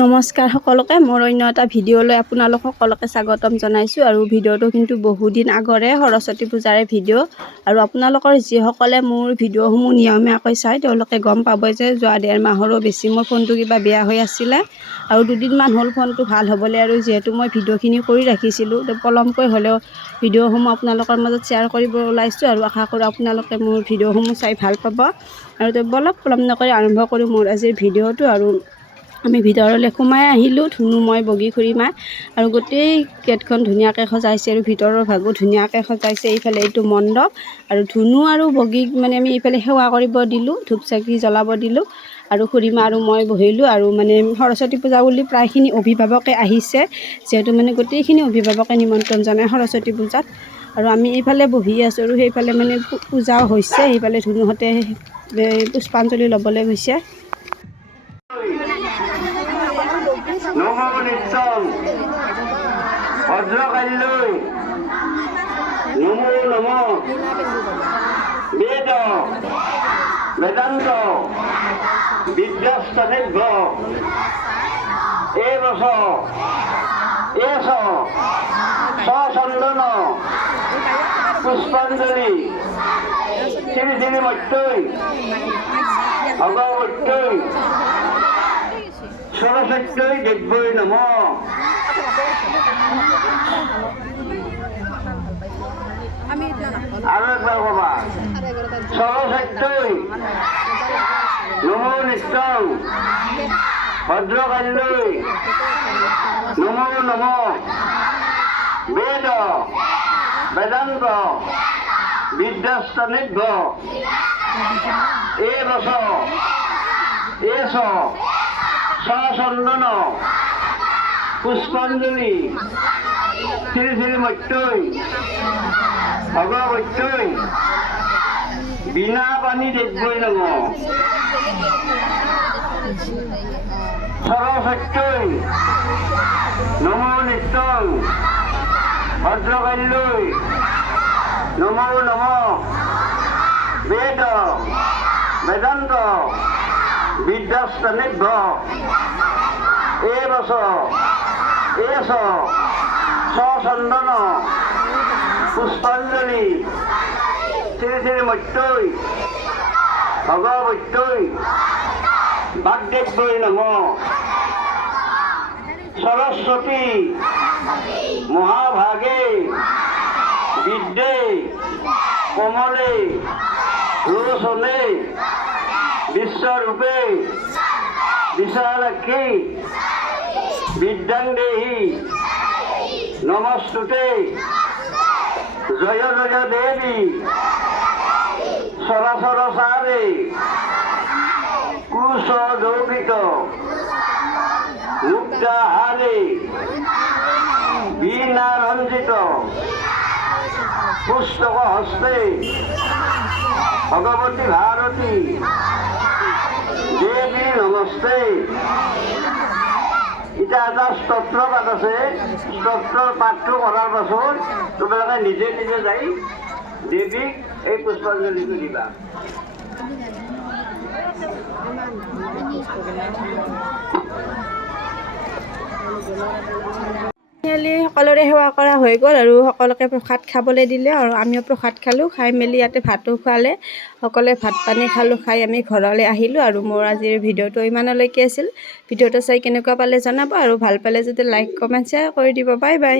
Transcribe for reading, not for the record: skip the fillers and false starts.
নমস্কাৰ সকলোকে মোৰ অন্য এটা ভিডিঅ'লৈ আপোনালোক সকলোকে স্বাগতম জনাইছোঁ। আৰু ভিডিঅ'টো কিন্তু বহুদিন আগৰে সৰস্বতী পূজাৰে ভিডিঅ'। আৰু আপোনালোকৰ যিসকলে মোৰ ভিডিঅ'সমূহ নিয়মীয়াকৈ চায় তেওঁলোকে গম পাব যে যোৱা 1.5 মাহৰো বেছি মোৰ ফোনটো কিবা বেয়া হৈ আছিলে। আৰু দুদিনমান হ'ল ফোনটো ভাল হ'বলৈ, আৰু যিহেতু মই ভিডিঅ'খিনি কৰি ৰাখিছিলোঁ পলমকৈ হ'লেও ভিডিঅ'সমূহ আপোনালোকৰ মাজত শ্বেয়াৰ কৰিব ওলাইছোঁ। আৰু আশা কৰোঁ আপোনালোকে মোৰ ভিডিঅ'সমূহ চাই ভাল পাব। আৰু বলক পলম নকৰি আৰম্ভ কৰোঁ মোৰ আজিৰ ভিডিঅ'টো। আৰু আমি ভিতৰলৈ সোমাই আহিলোঁ, ধুনু মই বগী খুৰীমা, আৰু গোটেই গেটখন ধুনীয়াকৈ সজাইছে আৰু ভিতৰৰ ভাগো ধুনীয়াকৈ সজাইছে। এইফালে এইটো মণ্ডপ, আৰু ধুনু আৰু বগীক মানে আমি এইফালে সেৱা কৰিব দিলোঁ, ধূপ চাকি জ্বলাব দিলোঁ। আৰু খুৰীমা আৰু মই বহিলোঁ। আৰু মানে সৰস্বতী পূজা বুলি প্ৰায়খিনি অভিভাৱকে আহিছে, যিহেতু মানে গোটেইখিনি অভিভাৱকে নিমন্ত্ৰণ জনায় সৰস্বতী পূজাত। আৰু আমি এইফালে বহি আছোঁ, আৰু সেইফালে মানে পূজাও হৈছে। সেইফালে ধুনুহঁতে পুষ্পাঞ্জলি ল'বলৈ গৈছে। নমো নিত্যং ভদ্ৰকাল্যৈ নমো নমঃ বেদ বেদান্ত বিদ্যাস্তনেভ্য এবস এষ সচন্দন পুষ্পাঞ্জলি শ্রী শ্রী মত্যৈ ভগবত্যৈ সরস্বত্যৈ দেব্যৈ নমঃ। আরো একবার বাবা, সরস্বত্যৈ নমো নিত্যং ভদ্রকাল্যৈ নমো নমঃ বেদ বেদান্ত বিদ্যাস্তনেভ্য এবস এষ সচন্দন পুষ্পাঞ্জলি শ্রী শ্রী মত্যৈ ভগবত্যৈ বিনা পানি দেব্যৈ নমঃ। সরস্বত্যৈ নমো নিত্যং ভদ্রকাল্যৈ নমো নমঃ বেদ বেদান্ত বিদ্যাস্তনেভ্য এবস এষ সচন্দন পুষ্পাঞ্জলি শ্রী শ্রী মত্যৈ ভগবত্যৈ বাগদেব্যৈ নমঃ। সরস্বতী মহাভাগে বিদ্যে কমলে রোচনে বিশ্বরূপে বিশালাক্ষী বিদ্যাং দেহি নমস্তুতে জয় জয় দেবী সরাসর সারে কুশ যৌবিত মুক্তাহারে বীণা রঞ্জিত পুস্তক হস্তে ভগবতী ভারতী দেৱী নমস্তে। এতিয়া এটা স্তোত্ৰ পাঠ আছে, স্তোত্ৰৰ পাঠটো কৰাৰ পাছত তোমালোকে নিজে নিজে যাই দেৱীক এই পুষ্পাঞ্জলিটো দিবা। সকলোৰে সেৱা কৰা হৈ গ'ল, আৰু সকলোকে প্ৰসাদ খাবলৈ দিলে, আৰু আমিও প্ৰসাদ খালোঁ। খাই মেলি ইয়াতে ভাতো খোৱালে, সকলোৱে ভাত পানী খালোঁ। খাই আমি ঘৰলৈ আহিলোঁ। আৰু মোৰ আজিৰ ভিডিঅ'টো ইমানলৈকে আছিল। ভিডিঅ'টো চাই কেনেকুৱা পালে জনাব, আৰু ভাল পালে যদি লাইক কমেণ্ট শ্বেয়াৰ কৰি দিব। Bye bye.